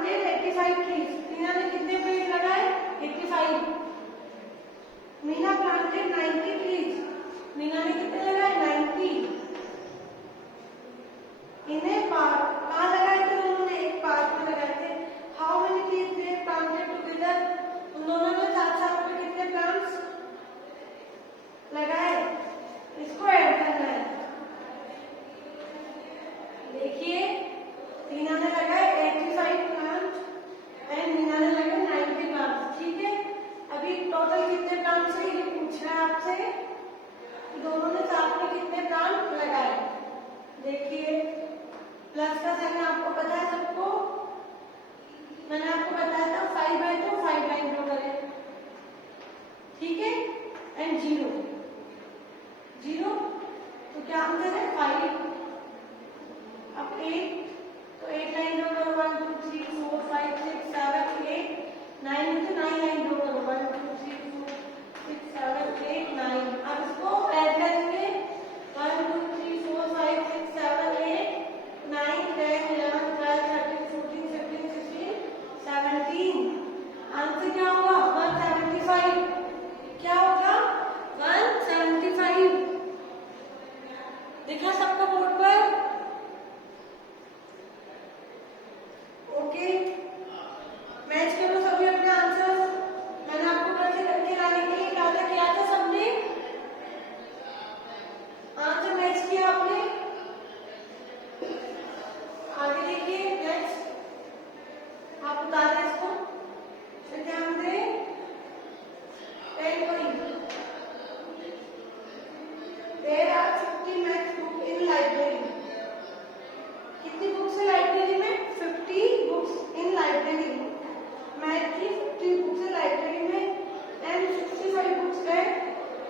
Planted 85 trees. Meena ने कितने पेड़ लगाए? 85। Meena planted 90 trees. मीना ने कितने लगाए? 90। इन्हें पार्क कहाँ लगाए थे उन्होंने? एक पार्क में लगाए थे। How many trees they planted together? उन दोनों ने साथ साथ में कितने प्लांट्स लगाए? इसको ऐड करना है। देखिए टीना ने लगाए 85 प्लांट एंड मीना ने लगाए 90 प्लांट्स। ठीक है, अभी टोटल कितने प्लांट्स है ये पूछना है आपसे। दोनों ने साथ में कितने प्लांट लगाए? देखिए प्लस का साइन आपको पता है सबको? मैंने आपको बताया था 5 है तो 5 लाइन ड्रॉ करें। ठीक है, एंड 0 0 तो क्या आंसर है? 5। अब 8 तो 8 लाइन ड्रॉ करो। 1 2 3 4 5 6 7 8 9 तो 9 लाइन ड्रॉ करो। 1 2 3 4 6 7 8 9। अब इसको ऐड करेंगे। 1 2 3 4 5 6 7 8 9 10 11 12 13 14 15 16 17। आंसर क्या होगा? 175। क्या होगा? 175। देखा सबका बोर्ड पर? ओके, मैच करो सभी अपने आंसर्स। मैंने आपको करके रखने लाने के लिए कहा था, किया था सबने? आंसर मैच किया आपने? आगे देखिए नेक्स्ट, आप बता दें इसको, ध्यान दें। 10 point. There are 50 math books in library. कितनी बुक्स है लाइब्रेरी में? 50 बुक्स इन लाइब्रेरी। मैथ की 50 बुक्स है लाइब्रेरी में एंड 65 बुक्स है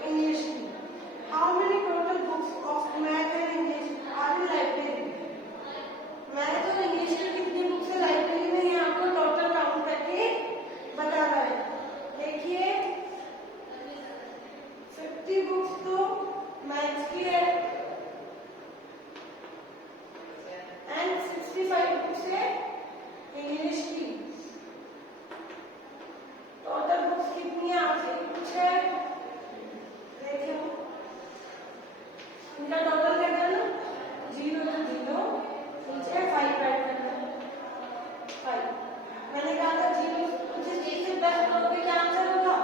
इंग्लिश की। How many total books of math and English are in library? Math और इंग्लिश की कितनी बुक्स है लाइब्रेरी में, ये आपको टोटल काउंट करके बताना है। देखिए 50 बुक्स तो मैथ्स की है एंड 65 बुक्स है इंग्लिश की। टोटल बुक्स कितनी है आपसे पूछा है? देखिए इनका टोटल कर देना। 0 तो 0 नीचे 5 ऐड करना। 5 मैंने कहा था 0 जिस चीज से 10 करोगे क्या आंसर होगा?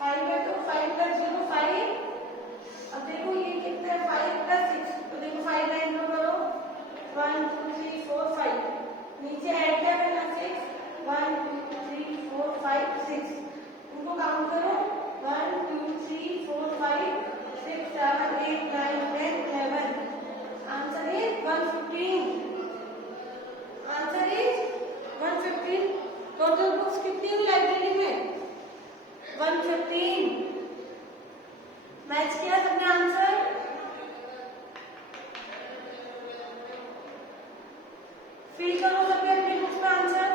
5 है तो 5 + 0 5। अब देखो ये कितना है? 5 + 6 तो देखो 5 लाइन ड्रॉ करो। 1 2 3 4 5 नीचे ऐड क्या करना? 6 1 2 3 4 5 6 उनको काउंट करो। 1 2 3 4 5 6 7 8 9 10 11। Answer is 115। Answer is 115। Total books कितनी है लाइब्रेरी में? 115। मैच किया सबने आंसर? फिल करो सभी अपनी बुक्स में आंसर।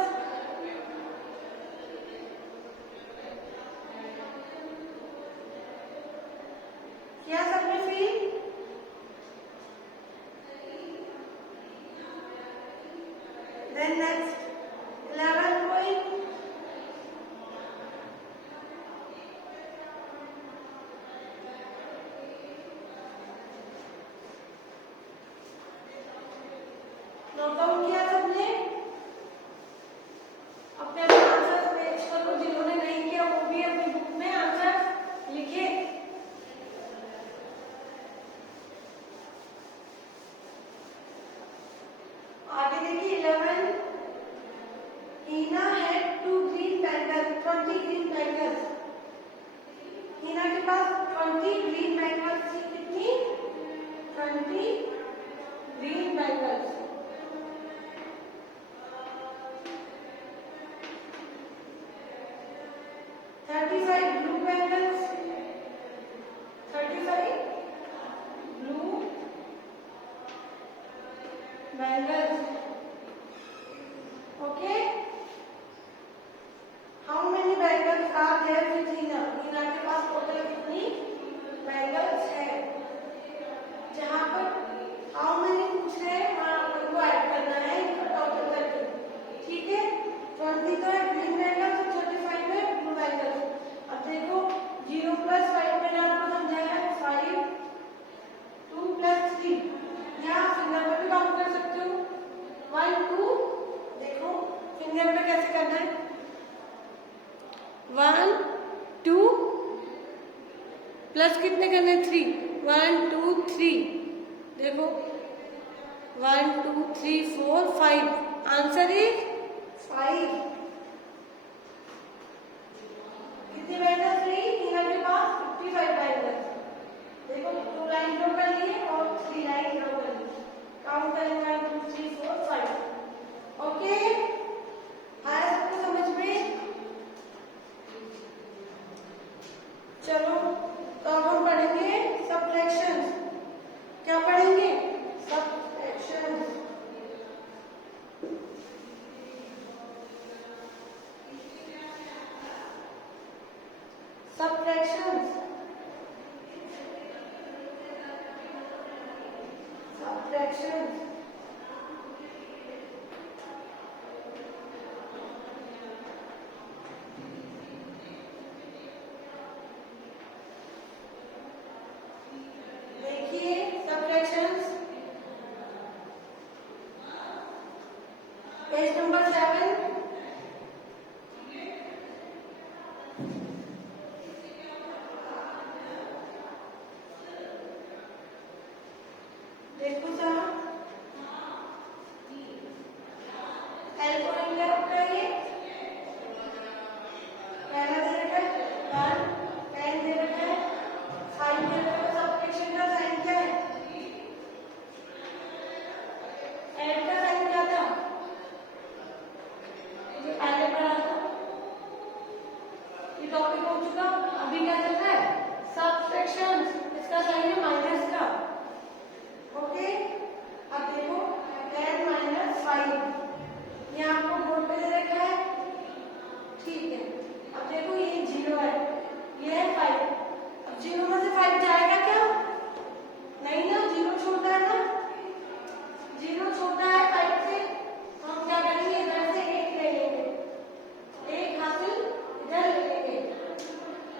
किया सबने fill? Then next 11 point. Note down किया सबने? अपने अपने आंसर मैच करो। जिन्होंने नहीं किया वो भी अपनी बुक में आंसर लिखे। आगे देखिए 11। Heena had 2 green bangles 20 green bangles. Heena के पास 20 ग्रीन बैंगल्स थी। कितनी? 20 green bangles. 35 blue bangles. 35 blue bangles. Okay, how many bangles are there with Heena? Heena के पास टोटल कितनी बैंगल्स है? जहां पर हाउ मेनी पूछ रहे हैं वहां पर वो ऐड करना है इनका टोटल करके। ठीक ही तो है, ग्रीन रहेगा तो 35 में ब्लू एंगल। अब देखो 0 प्लस 5 मैंने आपको समझाया, 5 2 प्लस 3, या फिंगर पे भी काउंट कर सकते हो 1 2। देखो फिंगर पे कैसे करना है, 1 2 प्लस कितने करने 3, 1 2 3। देखो 1 2 3 4 5, आंसर इज 5। कितने बैंगल्स रही फिंगर के पास, 55 बैंगल्स। देखो 2 लाइन ड्रॉ कर लिए और 3 लाइन ड्रॉ कर लिए, काउंट करेंगे 1 2 3 4 5। ओके, आया सबको समझ में? चलो तो अब हम पढ़ेंगे सबट्रैक्शंस। क्या पढ़ेंगे? सबट्रैक्शंस। सबट्रैक्शंस, सबट्रैक्शंस। देखिए सबट्रैक्शंस, पेज नंबर 7। देखो साहब, एल को इंटरप्ट करिए, पहला दे रखा है 1, 10 दे रखा है, 5 दे रखा है। सबट्रैक्शन का साइन क्या है? ऐड का साइन क्या था? ये पहले पढ़ा था, ये टॉपिक हो चुका। अभी क्या चल रहा है? सबट्रैक्शंस, इसका साइन है माइनस का। ओके, अब देखो 10 माइनस 5, ये आपको बोर्ड पे दे रखा है, ठीक है। अब देखो ये 0 है, ये है 5। अब 0 में से 5 जाएगा क्या? नहीं ना, 0 छोटा है ना, 0 छोटा है 5 से, तो हम क्या करेंगे, इधर से 1 ले लेंगे, 1 हासिल इधर ले लेंगे।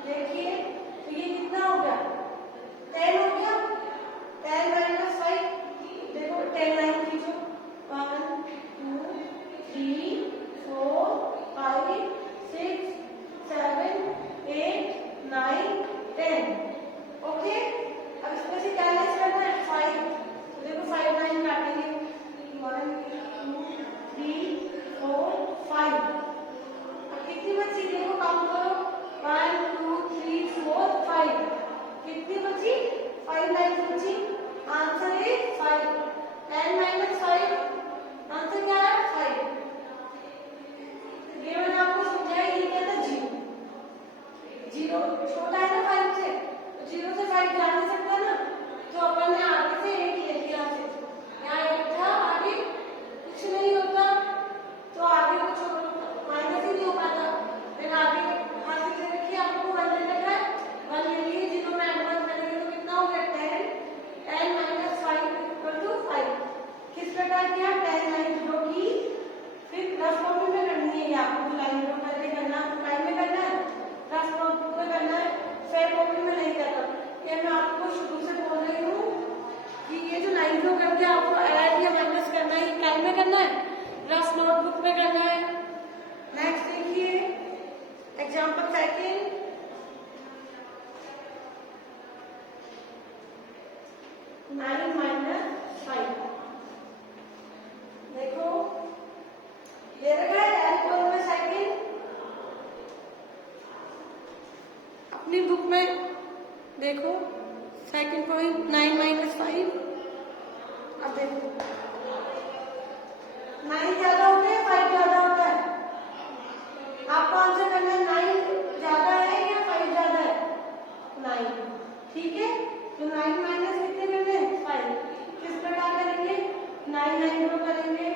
देखिए तो ये कितना हो गया? 10 हो गया। 10 माइनस 5, देखो 10 लाइन खींचो, 1 2 3 4 5 6 7 8 9 10। ओके, अब इसमें से क्या लेस करना है? 5। तो देखो 5 लाइन काटेंगे, 1 2 3 4 5। अब कितनी बची? देखो काउंट करो, 1 2 3 4 5। कितनी बची? 5 लाइन बची। Answer is 5। 10 माइनस 5, आंसर क्या है? 5। ये मैंने आपको समझाया, ये क्या था? 0। 0 छोटा है ना 5 से, तो 0 से 5 जा नहीं सकता ना, तो अपन ने आगे से 1 ले लिया से, यहाँ 1 था, आगे कुछ नहीं होता, तो आगे कुछ माइनस ही नहीं हो पाता। फिर आगे हासिल से रखिए, आपको 1 ले रखा है, 1 ले लिए, 0 में एड 1 करेंगे तो कितना हो गया? 10। 10 माइनस 5 इक्वल टू 5। किस प्रकार किया? 10 लाइन ड्रॉ की, फिर रफ कॉपी में करनी है, आपको लाइन ड्रॉ करके करना, लाइन में करना है, रफ नोटबुक में करना है, फेयर कॉपी में नहीं करना। ये मैं आपको शुरू से बोल रही हूँ कि ये जो लाइन ड्रॉ करके आपको ऐड या माइनस करना है, ये लाइन में करना है, रफ नोटबुक में करना है। नेक्स्ट देखिए एग्जाम्पल सेकेंड, 9 माइनस 5। देखो ये रखा है एल में सेकेंड, अपनी बुक में देखो सेकेंड पॉइंट 9 माइनस 5। अब देखो 9 ज्यादा होता है 5 ज्यादा होता है, आपको आंसर करना है 9 ज्यादा है या 5 ज्यादा है? 9, ठीक है। तो 9 माइनस कितने करने हैं? 5। किस प्रकार करेंगे? 9 लाइन ड्रॉ करेंगे,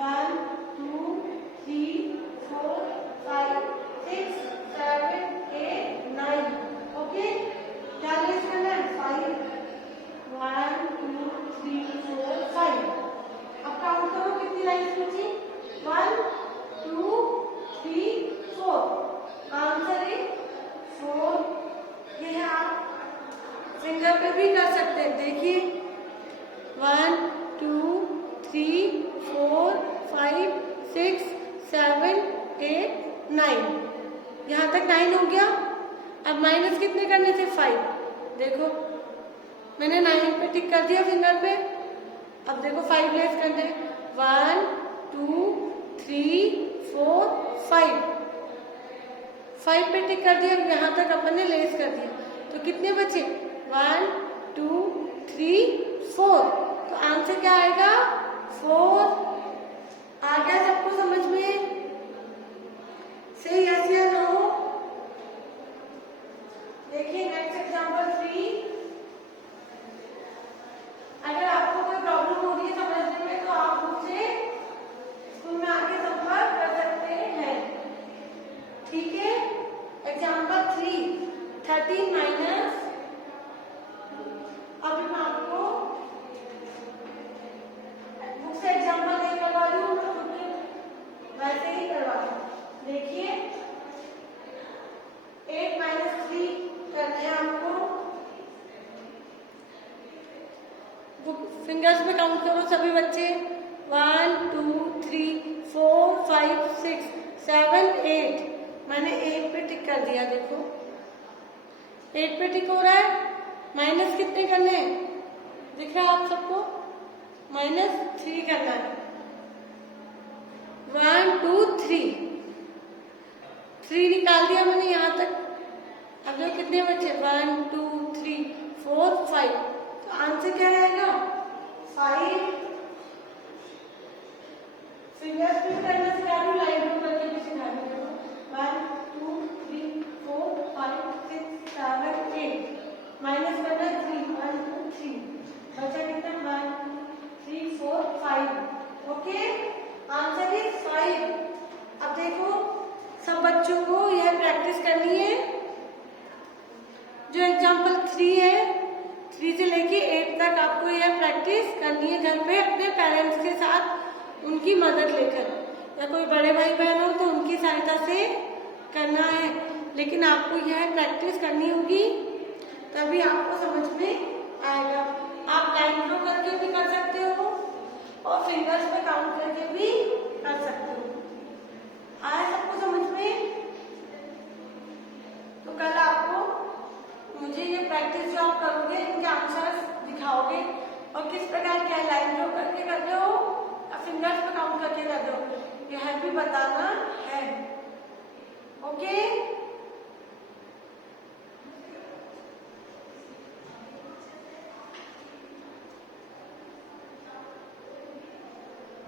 1 2 3 4 5 6 7 8 9। ओके, क्या लेस करना है? 5। 1 2 3 4 5। अब काउंट करो कितनी लाइन बची? 1 2 3 4 5 6 7 8 9। यहाँ तक 9 हो गया। अब माइनस कितने करने थे? 5। देखो मैंने 9 पे टिक कर दिया फिंगर पे। अब देखो 5 लेस करने, 1 2 3 4 5 पे टिक कर दिया। यहाँ तक अपन ने लेस कर दिया, तो कितने बचे? 1 2 3 4। तो आंसर क्या आएगा? 4। आ गया सबको समझ में? सही यस या नो? देखिए नेक्स्ट एग्जांपल 3। अगर आपको कोई प्रॉब्लम हो रही है समझने में तो आप मुझसे स्कूल में आके संपर्क कर सकते हैं, ठीक है। एग्जांपल 3 13 माइनस, अभी मैं आपको बुक से एग्जांपल नहीं करवा रही हूँ, वैसे ही करवा रही हूँ। देखिए 8 माइनस 3 करना है आपको। बुक फिंगर्स में काउंट करो सभी बच्चे। 1 2 3 4 5 6 7 8। मैंने 8 पे टिक कर दिया। देखो 8 पे टिक हो रहा है। माइनस कितने करने हैं? दिख रहा है आप सबको? -3 करना है। 1 2 3 3 निकाल दिया मैंने यहाँ तक। अब जो कितने बचे? 1 2 3 4 5। तो आंसर क्या रहेगा? 5। फिंगर्स पे करना सिखा रही हूँ, लाइन ड्रॉ करके भी सिखा रही हूँ। 1 2 3 4 5 6 7 8। माइनस करना 3 1 2 3। बचा कितना? 1 3 4 5। Okay, answer is 5। अब देखो सब बच्चों को यह प्रैक्टिस करनी है। जो एग्जाम्पल 3 है, 3 से लेके 8 तक आपको यह प्रैक्टिस करनी है घर पे अपने पेरेंट्स के साथ, उनकी मदद लेकर, या कोई बड़े भाई बहन हो तो उनकी सहायता से करना है। लेकिन आपको यह प्रैक्टिस करनी होगी, तभी आपको समझ में आएगा। आप लाइन ड्रॉ करके भी कर सकते हो और फिंगर्स पे काउंट करके भी कर सकते हो। आया सबको समझ में? तो कल आपको मुझे ये प्रैक्टिस जो आप करोगे, इनके आंसर्स दिखाओगे और किस प्रकार क्या लाइन ड्रॉ करके करना